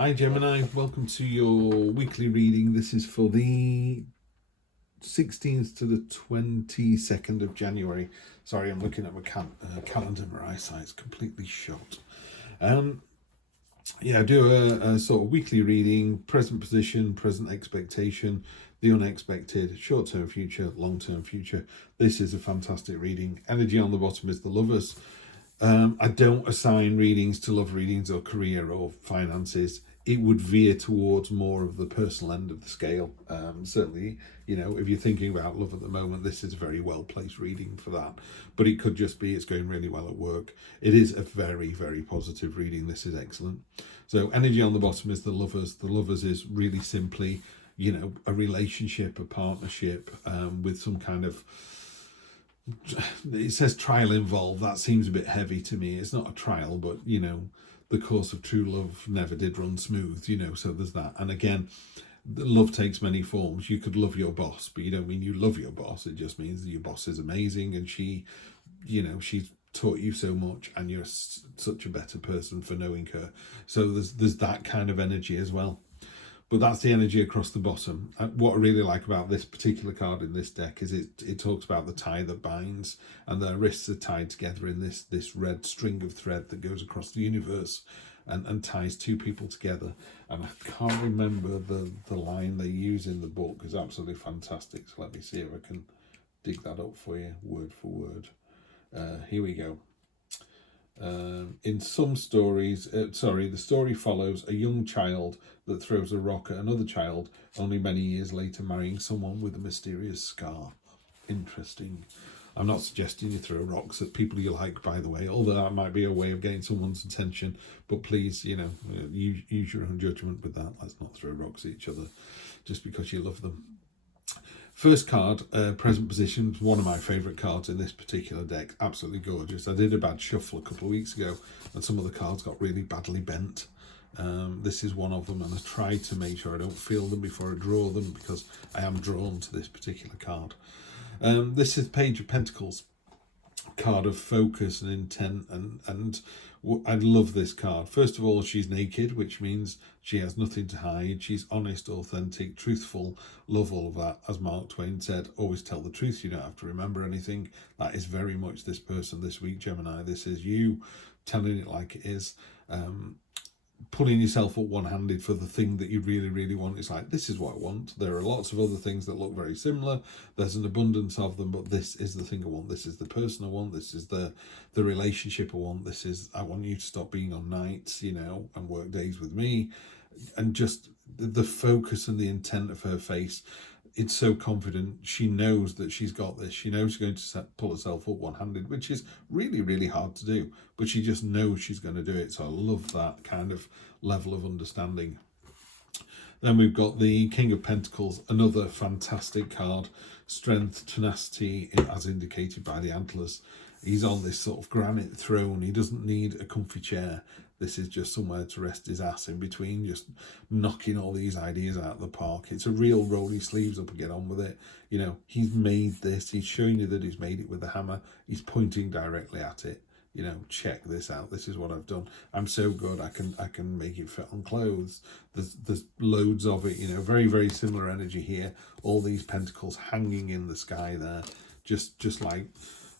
Hi Gemini, welcome to your weekly reading. This is for the 16th to the 22nd of January. Sorry, I'm looking at my calendar. My eyesight's completely shut. I do a sort of weekly reading, present position, present expectation, the unexpected, short-term future, long-term future. This is a fantastic reading. Energy on the bottom is the lovers. I don't assign readings to love readings or career or finances. It would veer towards more of the personal end of the scale. Certainly, if you're thinking about love at the moment, this is a very well-placed reading for that. But it could just be it's going really well at work. It is a very, very positive reading. This is excellent. So energy on the bottom is the lovers. The lovers is really simply, a relationship, a partnership with some kind of, it says trial involved. That seems a bit heavy to me. It's not a trial, but the course of true love never did run smooth, so there's that. And again, love takes many forms. You could love your boss, but you don't mean you love your boss. It just means that your boss is amazing and she's taught you so much and you're such a better person for knowing her. So there's that kind of energy as well. But that's the energy across the bottom. What I really like about this particular card in this deck is it talks about the tie that binds, and their wrists are tied together in this red string of thread that goes across the universe and ties two people together. And I can't remember the line they use in the book. It's absolutely fantastic. So let me see if I can dig that up for you, word for word. Here we go. In some stories, the story follows a young child that throws a rock at another child, only many years later marrying someone with a mysterious scar. Interesting. I'm not suggesting you throw rocks at people you like, by the way, although that might be a way of getting someone's attention. But please, use your own judgment with that. Let's not throw rocks at each other just because you love them. First card, present position, is one of my favourite cards in this particular deck. Absolutely gorgeous. I did a bad shuffle a couple of weeks ago and some of the cards got really badly bent. This is one of them, and I try to make sure I don't feel them before I draw them because I am drawn to this particular card. This is Page of Pentacles, card of focus and intent, and I love this card. First of all, she's naked, which means she has nothing to hide. She's honest, authentic, truthful, love all of that. As Mark Twain said, always tell the truth. You don't have to remember anything. That is very much this person this week, Gemini. This is you telling it like it is. Pulling yourself up one-handed for the thing that you really, really want. It's like, this is what I want. There are lots of other things that look very similar. There's an abundance of them, but this is the thing I want. This is the person I want. This is the relationship I want. This is, I want you to stop being on nights, and work days with me. And just the focus and the intent of her face. It's so confident. She knows that she's got this. She knows she's going to pull herself up one-handed, which is really, really hard to do. But she just knows she's going to do it. So I love that kind of level of understanding. Then we've got the King of Pentacles, another fantastic card. Strength, tenacity, as indicated by the antlers. He's on this sort of granite throne. He doesn't need a comfy chair. This is just somewhere to rest his ass in between, just knocking all these ideas out of the park. It's a real roll his sleeves up and get on with it. He's made this. He's showing you that he's made it with a hammer. He's pointing directly at it. Check this out. This is what I've done. I'm so good. I can make it fit on clothes. There's loads of it. Very, very similar energy here. All these pentacles hanging in the sky there, just like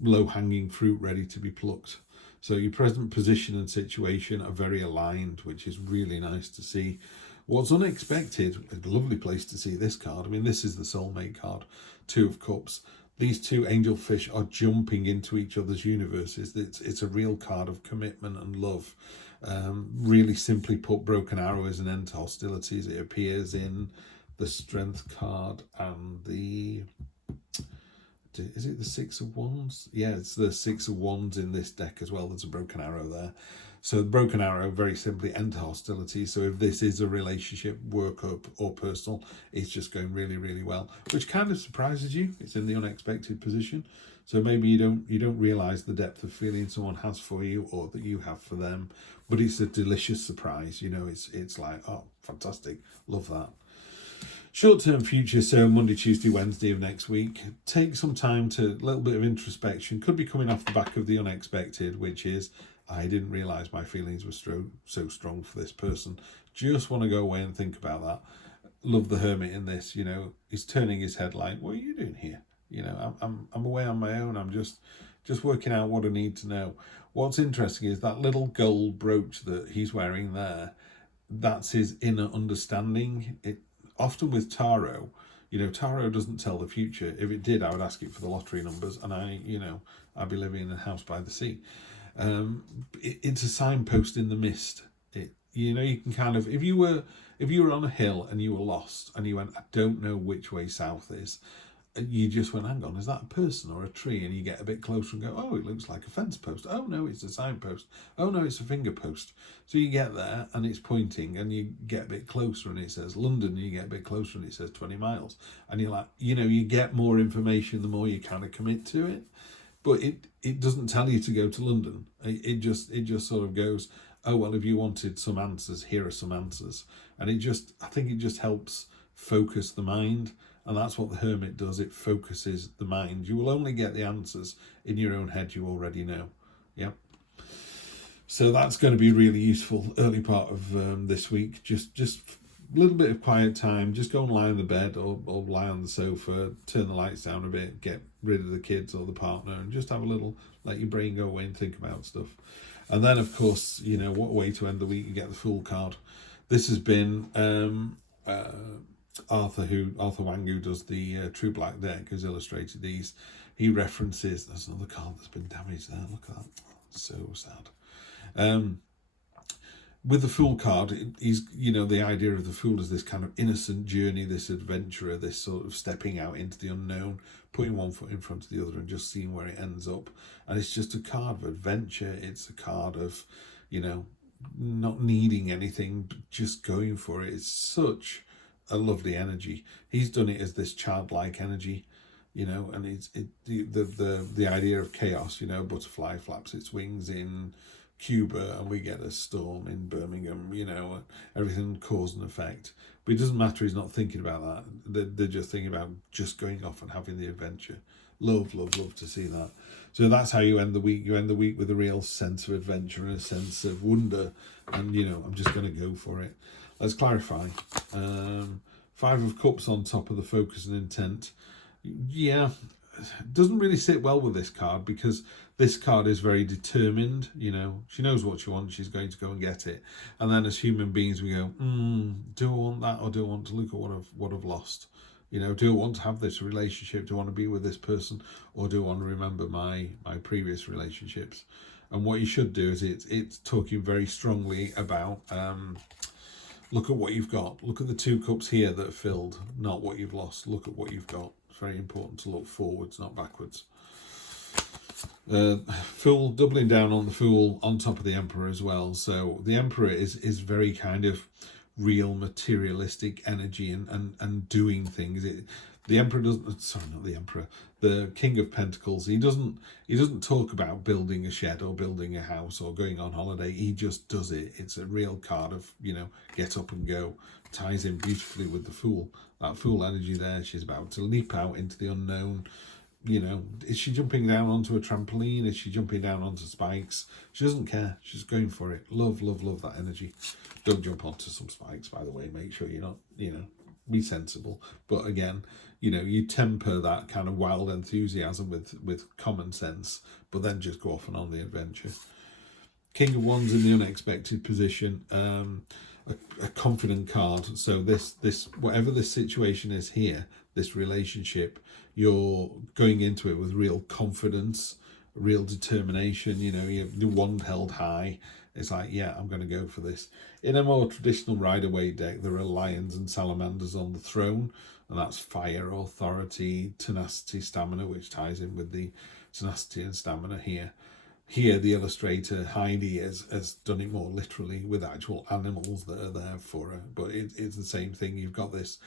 low-hanging fruit ready to be plucked. So your present position and situation are very aligned, which is really nice to see. What's unexpected, a lovely place to see this card. I mean, this is the soulmate card, Two of Cups. These two angelfish are jumping into each other's universes. It's a real card of commitment and love. Really simply put, Broken Arrow is an end to hostilities. It appears in the Strength card and the... Is it the Six of Wands? Yeah, it's the Six of Wands in this deck as well. There's a broken arrow there. So the broken arrow, very simply, end to hostility. So if this is a relationship, work up or personal, it's just going really, really well, which kind of surprises you. It's in the unexpected position. So maybe you don't realise the depth of feeling someone has for you or that you have for them, but it's a delicious surprise. It's like, oh, fantastic. Love that. Short-term future, so Monday, Tuesday, Wednesday of next week. Take some time to, a little bit of introspection. Could be coming off the back of the unexpected, which is, I didn't realise my feelings were so strong for this person. just want to go away and think about that. Love the Hermit in this, you know, he's turning his head like, what are you doing here? You know, I'm away on my own. I'm just working out what I need to know. What's interesting is that little gold brooch that he's wearing there, that's his inner understanding. It often with tarot, you know, tarot doesn't tell the future. If it did, I would ask it for the lottery numbers, and I'd be living in a house by the sea. It's a signpost in the mist. You know, you can kind of, if you were on a hill and you were lost and you went, I don't know which way south is, you just went, hang on, is that a person or a tree? And you get a bit closer and go, oh, it looks like a fence post. Oh, no, it's a signpost. Oh, no, it's a finger post. So you get there and it's pointing, and you get a bit closer and it says London, and you get a bit closer and it says 20 miles. And you're like, you know, you get more information the more you kind of commit to it. But it doesn't tell you to go to London. It just sort of goes, oh, well, if you wanted some answers, here are some answers. And I think it just helps focus the mind. And that's what the Hermit does. It focuses the mind. You will only get the answers in your own head you already know. Yeah. So that's going to be really useful early part of this week. Just a little bit of quiet time. Just go and lie on the bed or lie on the sofa, turn the lights down a bit, get rid of the kids or the partner, and just have a little, let your brain go away and think about stuff. And then, of course, you know, what way to end the week? You get the Fool card. This has been Arthur Wang, who does the True Black deck, has illustrated these. He references, there's another card that's been damaged there, look at that, so sad. With the Fool card, he's, you know, the idea of the Fool is this kind of innocent journey, this adventurer, this sort of stepping out into the unknown, putting one foot in front of the other and just seeing where it ends up. And it's just a card of adventure. It's a card of, you know, not needing anything, but just going for it. It's such a lovely energy. He's done it as this childlike energy, you know, and the idea of chaos, you know, butterfly flaps its wings in Cuba and we get a storm in Birmingham, you know, everything cause and effect. But it doesn't matter, he's not thinking about that. They're just thinking about just going off and having the adventure. Love to see that. So that's how you end the week. You end the week with a real sense of adventure and a sense of wonder, and, you know, I'm just going to go for it. Let's clarify. 5 of Cups on top of the focus and intent. Yeah, doesn't really sit well with this card, because this card is very determined. You know, she knows what she wants, she's going to go and get it. And then as human beings we go, do I want that, or do I want to look at what I've lost? You know, do I want to have this relationship? Do I want to be with this person, or do I want to remember my previous relationships? And what you should do is it's talking very strongly about look at what you've got. Look at the 2 cups here that are filled, not what you've lost. Look at what you've got. It's very important to look forwards, not backwards. Fool, doubling down on the Fool on top of the Emperor as well. So the Emperor is very kind of real materialistic energy and doing things. The Emperor doesn't, sorry, not the Emperor, the King of Pentacles, he doesn't talk about building a shed or building a house or going on holiday. He just does it. It's a real card of, you know, get up and go. Ties in beautifully with the Fool. That Fool energy there, she's about to leap out into the unknown. You know, is she jumping down onto a trampoline? Is she jumping down onto spikes? She doesn't care. She's going for it. Love that energy. Don't jump onto some spikes, by the way. Make sure you're not, you know, be sensible. But again, you know, you temper that kind of wild enthusiasm with common sense, but then just go off and on the adventure. King of Wands in the unexpected position. A confident card. So this whatever this situation is here, this relationship, you're going into it with real confidence, real determination. You know, you have the wand held high. It's like, yeah, I'm going to go for this. In a more traditional Rider-Waite deck, there are lions and salamanders on the throne, and that's fire, authority, tenacity, stamina, which ties in with the tenacity and stamina here. Here, the illustrator, Heidi, has done it more literally with actual animals that are there for her. But it's the same thing. You've got this.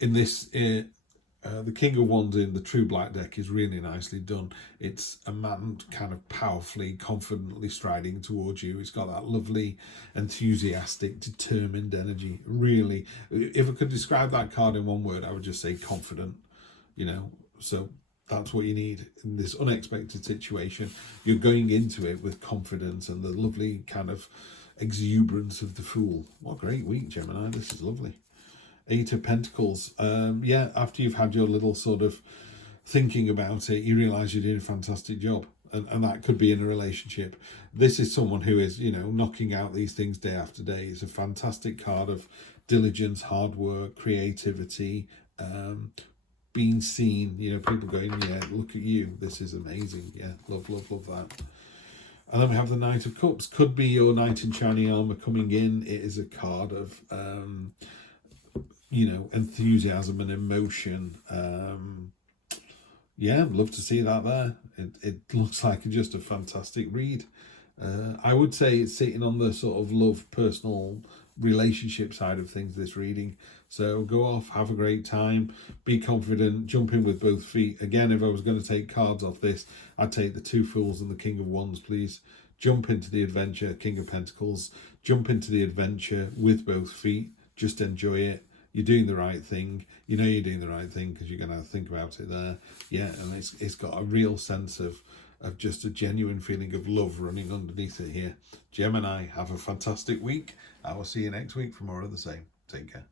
In this, the King of Wands in the True Black deck is really nicely done. It's a man kind of powerfully, confidently striding towards you. It's got that lovely, enthusiastic, determined energy. Really, if I could describe that card in one word, I would just say confident. You know, so that's what you need in this unexpected situation. You're going into it with confidence and the lovely kind of exuberance of the Fool. What a great week, Gemini. This is lovely. 8 of Pentacles. Yeah, after you've had your little sort of thinking about it, you realise you're doing a fantastic job. And that could be in a relationship. This is someone who is, you know, knocking out these things day after day. It's a fantastic card of diligence, hard work, creativity, being seen. You know, people going, yeah, look at you. This is amazing. Yeah, love, love, love that. And then we have the Knight of Cups. Could be your knight in shining armour coming in. It is a card of, you know, enthusiasm and emotion. Yeah, I'd love to see that there. It looks like just a fantastic read. I would say it's sitting on the sort of love, personal relationship side of things, this reading. So go off, have a great time, be confident, jump in with both feet. Again, if I was going to take cards off this, I'd take the 2 Fools and the King of Wands, please. Jump into the adventure, King of Pentacles. Jump into the adventure with both feet. Just enjoy it. You're doing the right thing. You know you're doing the right thing because you're going to think about it there. Yeah, and it's got a real sense of just a genuine feeling of love running underneath it here. Gemini, have a fantastic week. I will see you next week for more of the same. Take care.